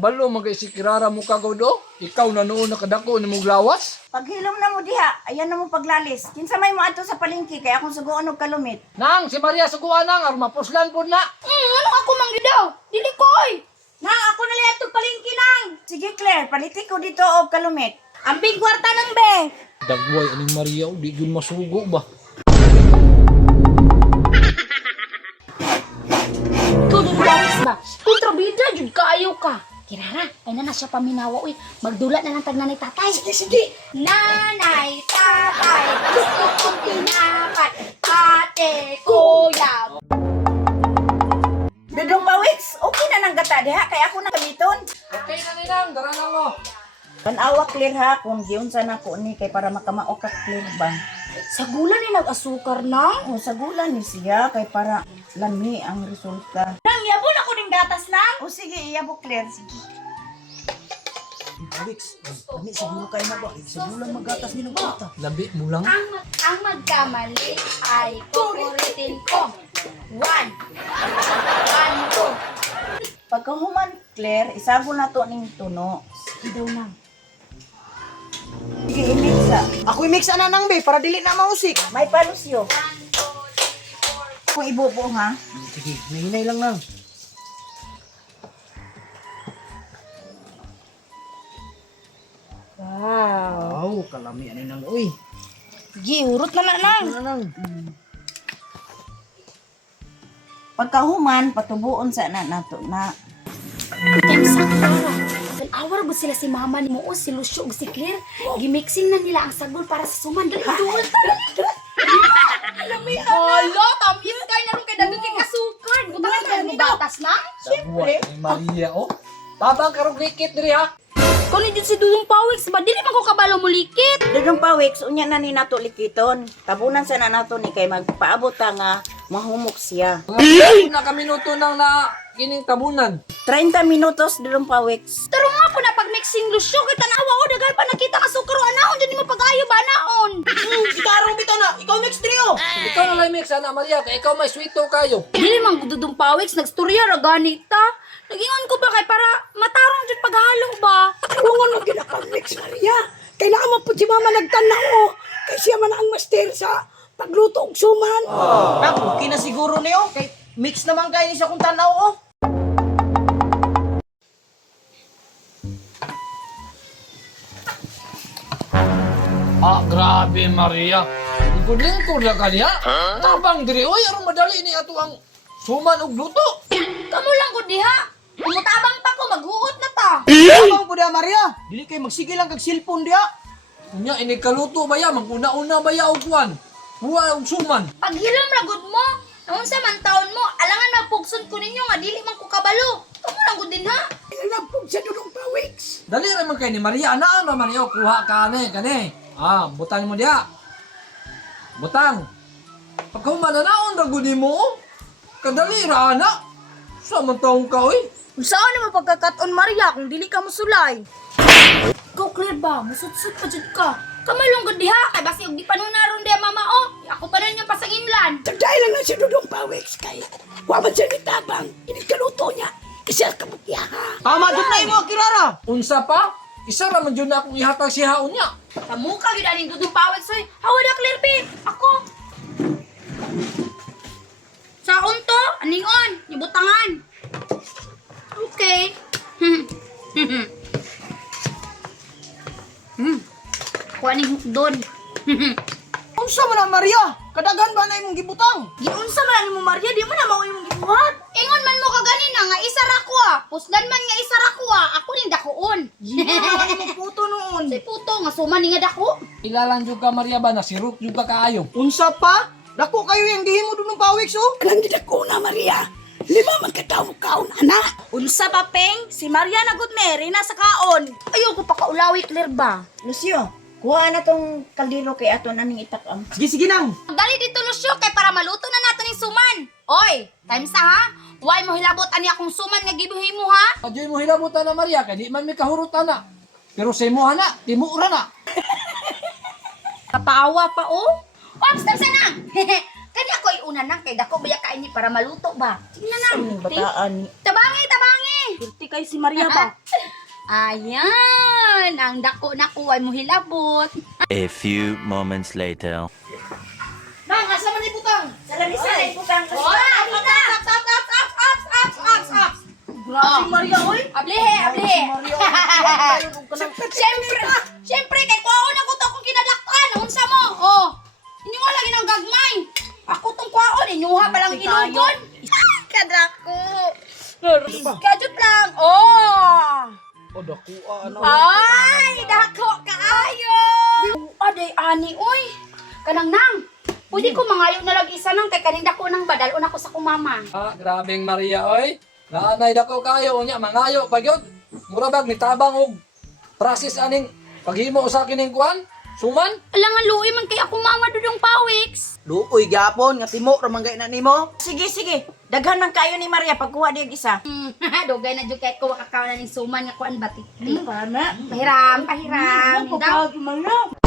Balo magay si Kirara mo kagaw do? Ikaw na noon nakadako ni mong lawas? Paghilom na mo diha, ayan na mo paglalis. Kinsa may mo ato sa palengke kay akong suguan og kalumit. Nang, si Maria suguan nang, armapuslan po na. Ano ako manggidaw? Dili ko oy. Nang ako na lihat og palengke nang. Sige Claire, paliti ko dito og kalumit. Ambing kwarta nang be. Dagway aning Maria, di yun masugo ba? Tudong gamis ba? Kontrabida jud kaayo ka. Kirara, ay na siya paminawa uy. Magdulat na lang tag nanay tatay. Sige, sige. Nanay, tatay, gusto kong tinapay. Ate, kuya. Dudong pawiks, okay na nang gata diha kay ako na kamiton. Okay na nilang, dara na mo. Panawa Claire ha kung giun sa nako ni kay para makamaok ka Claire ba. Sa gula ni nag-asukar na. O sa gulan ni siya kay para lami ang resulta. Nang yabon ako ning gatas na. O sige, iyabo Claire, sige. Alex, kami siguro kayo na ba? Siguro lang magatas niyo ng bata. Labi mo lang. Ang magkamali ay kukuritin ko. 1, 2. Pagkahuman Claire, isabo na to ning tuno. Sige daw na. Sige, imiksa. Ako i-mix na nang be, para dili na mausik. May palusyo. Kung ibubo ha. Sige, nahinay lang nang. Wow. Wow, kalami ani nang uy. Sige, urot na nang. Ano nang? Pagkahuman, patubuon sa na nato na. Kaya sa Clara. Awar ba sila si mama ni mo o si Lucio o si Claire? Gimixing na nila ang sagol para sa suman. Dali, duwal ta. Hala, tamis kayo na rin kay David kay Kasukan. Butangan ka mo batas na? Dagway aning Maria, oh. Tabang karong likit diri ha. Kung hindi si Dudong Pawiks, ba dili man ko kabalo mo likit? Dudong pawiks, unya na ni nato likiton. Tabunan sa na nato ni kay magpaabot ta nga mahumok siya. Mga na kaminuto nang na kining tabunan. 30 minutos dudong pawiks. Taro nga po na pag-mixing Lucio, kay tanawa o dagal pa nakita ka sukaro anaon, dyan mo pag-ayo ba naon? Itarong bitaw na, ikaw mix trio. Ikaw na lang mix ana Maria, kay ikaw may sweeto kayo. Dili man Dudong Pawiks, nagstorya ra ganita. Nagingon ko ba kay para matarong dyan paghalo ba? Tungon mo ginapag-mix, Maria. Kailangan mo po si Mama nagtanaw o. Kaya siya man ang master sa pagluto og suman. Nak, okay na siguro niyo. Kay mix naman kayo ni sa kung tanaw oh. Ah, grabe Maria. Lingkod-lingkod na kaniya. Tabang diri, oy, aron madali ni ato ang suman og luto. Kamu lang ko diha. Umutabang pa ko, maghuot na ta. Abang po dia Maria. Dili kay magsige lang kag cellphone dia. Unya ini kaluto ba ya, maguna-una ba ya og kuan? Buwa og suman. Paghilom ra gud mo. Naon sa man taon mo, alangan mapugson ko ninyo nga dili man ko kabalo. Kamu lang gud din ha. Ilalapog sa dudong pawiks. Dali ra man kay ni Maria, anaan naman niyo kuha ka kani. Ah, butang mo dia. Butang. Pagka mananaon ra gud mo. Kadali ra ana. Sa man taong ka oy. Saan naman pagkakaton Maria kung dili ka musulay? Ikaw Claire ba? Musutsut pa jud ka. Kamalong gud diha kay basi og di pa nun naron diha mama oh. Ako pa rin yung pasanginlan. Tagday lang na si dudong pawiks kay waman siya nitabang. Inikaluto niya. Isa kabutya ha. Tama jud na imo Kirara. Unsa pa? Isa ra man jud na akong ihatag si haon niya. Kamu ka gid aning dudong pawag soy. Hawa na Claire P. Ako. Sa unto, aningon, ibutangan. Okay. Kuha ning hukdon. Unsa man na Maria? Kadagan ba na imong gibutang? Giunsa man ni mo Maria, di mo na mao imong gibuhat. Ingon man mo ka ganina nga isa ra ko ah. Pusdan man nga isa ra ko ah. Ako ning dakuon. Ginawa imong puto noon. Say puto nga suman ni nga dako. Ilalang jud ka Maria ba na sirok jud ka kaayo. Unsa pa? Dako kayo yung gihimo dun ng pawiks oh. Alang gid ako na, Maria. 5 magkatawo kaon, ana. Unsa pa peng? Si Maria na gud Mary na sa kaon. Ayoko pa kaulawi Claire ba. Lucio, kuha na tong kaldero kay ato na ning itakam. Sige, sige nang. Dali dito Lucio kay para maluto na nato ning suman. Oy, time sa ha? Why mo hilabot ani akong suman nga gibuhi mo ha? Adyoy mo hilabutan na Maria kay di man mi kahurutan na. Pero sa imo na, timura na. Kapaawa pa oh. Ops, time sa na. Kani ako una nang kay dako baya kain ni para maluto ba. Sige na nang. Ang bataan ni. Tabangi, tabangi. Pirti kay si Maria ba? Ayan, ang dako na kuway mo hilabot. A few moments later. Nang, asa man ibutang? Sa lamisa ay putang kasi. Grabe Maria, oy. Ablihe, ablihe. Maria, oy. Siyempre, kay kuwaon ako to kung kinadaktan. Unsa mo? Oh, hindi mo lagi ng gagmay. Ako tong kuwaon, inyuha pa lang inugon. Kadako. Kadjut lang. Oh. O, dakuha, ano? Ay, dako kaayo. Aday, ani, uy. Kanang nang. Pwede ko mangayo na lang isa nang kay kaning dako nang badal una ko sa kumama. Ah, grabeng Maria, oy. Naanay dako kayo, unya, mangayo, pagyod. Murabag, nitabang og process aning paghimo sa kining kuan, suman. Alangan luoy man kay ako mama dudong pawiks. Luoy gapon nga timo ra man na nimo. Sige, sige. Daghan man kayo ni Maria pagkuha di isa. Dugay na jud kay ko wakakaw na ning suman nga kuan batik. Para na. Pahiram, pahiram. Daw. Maria.